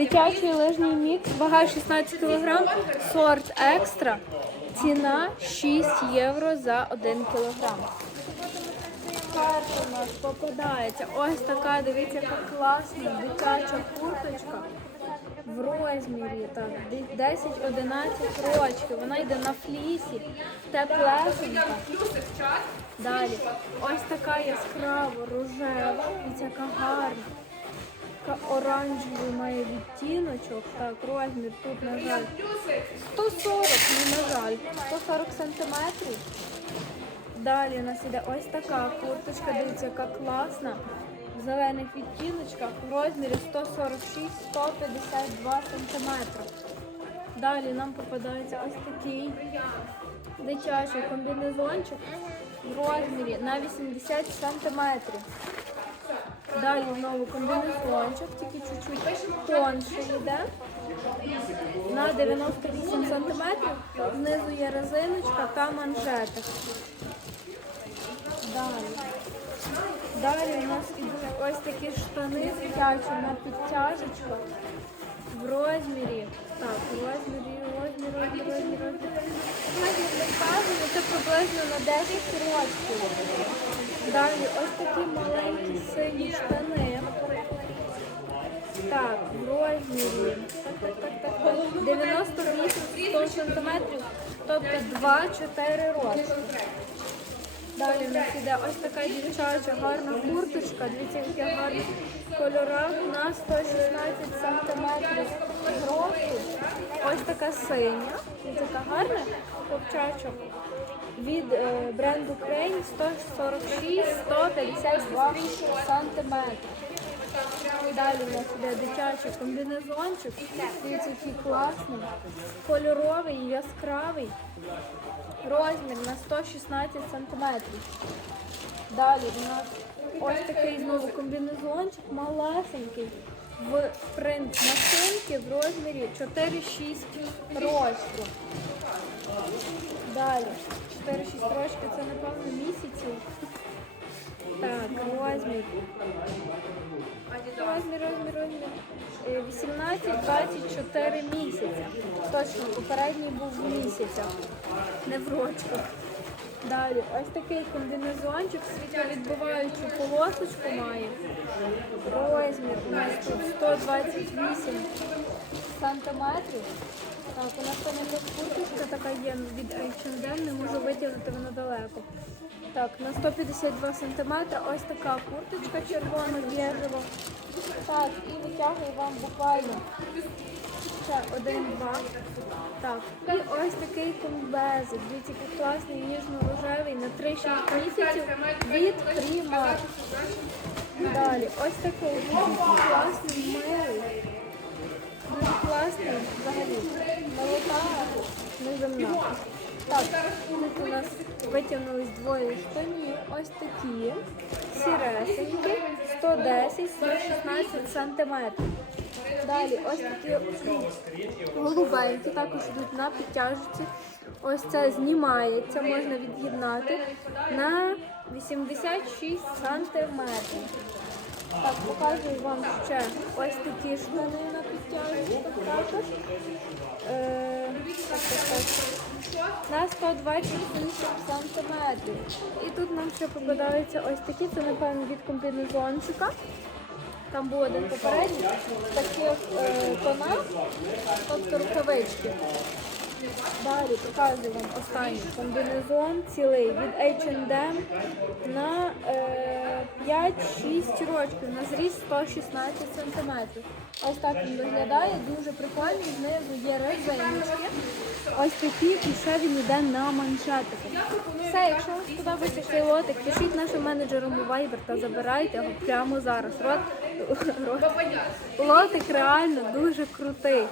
Дитячий лижний мікс, вага 16 кг, сорт екстра. Ціна 6 євро за 1 кг. Карта у нас попадається. Ось така, дивіться, яка класна дитяча курточка. В розмірі так, 10-11 років. Вона йде на флісі, теплесенька. Далі. Ось така яскрава, рожева. Дивіться, яка гарна. Така оранжевий має відтіночок. Так, розмір тут, на жаль, 140, ну, на жаль, 140 сантиметрів. Далі у нас іде ось така курточка, дивіться, яка класна. В зелених відтіночках в розмірі 146-152 см. Далі нам попадається ось такий дитячий комбінезончик в розмірі на 80 см. Далі знову комбінезончик, тільки чуть-чуть тонший йде. На 98 см. Знизу є резиночка та манжетик. Далі. Далі у нас ідуть ось такі штани дитячі на підтяжечках в розмірі. Так, в розмірі, розмір, розмір, розмір, розмір. Розмір не це приблизно на 10 років. Далі ось такі маленькі сині штани. Так, в розмірі. Так, так, так, так, так. 98 100 сантиметрів, тобто 2-4 роки. Далі в нас іде ось така дівчача гарна курточка. Дивіться, які гарні кольори. На 116 сантиметрів зросту. Ось така синя. Яка гарна хлопчачок. Від е, бренду Крейн 146-152 сантиметри. Далі у нас іде дитячий комбінезончик. Дивіться, який класний. Кольоровий, яскравий. Розмір на 116 сантиметрів. Далі у нас ось такий знову комбінезончик, малесенький. В принт машинки в розмірі 4-6 рочків. Далі. 4-6 рочків це напевно місяців. Так, розмір. Розмір, розмір, розмір. Е, 18-24 місяця. Точно, попередній був в місяцях, не в рочках. Далі, ось такий комбінезончик, світловідбиваючу полосочку має. Розмір у нас тут 128 сантиметрів. Так, у нас там якась курточка така є від H&M, не можу витягнути вона далеко. Так, на 152 сантиметри ось така курточка червоно-біжева. Так, і витягую вам буквально ще один-два. Так, і ось такий комбезик. Дивіться, який класний ніжно-рожевий на 3-6 місяців від Primark. Далі, ось такий класний милий. Дуже класний взагалі. Молока неземна. Так, тут у нас витягнулись двоє штанів. Ось такі. Сіресенькі, 110-116 сантиметрів. Далі ось такі голубенькі, також йдуть на підтяжці. Ось це знімається, можна від'єднати на 86 сантиметрів. Так, показую вам ще ось такі штани на підтяжках також. Е. На 128 сантиметрів. І тут нам ще попадаються ось такі, це напевно від комбінезончика. Там був один попередній, таких е, тонах, тобто рукавички. Далі показую вам останній комбінезон цілий від H&M на е, 5-6 років, на зріст 116 см. Ось так він виглядає, дуже прикольний, знизу є резиночки. Ось такі, і ще він йде на манжетики. Все, якщо вам сподобається цей лотик, пишіть нашим менеджерам у Viber та забирайте його прямо зараз. Рот, рот. Лотик реально дуже крутий.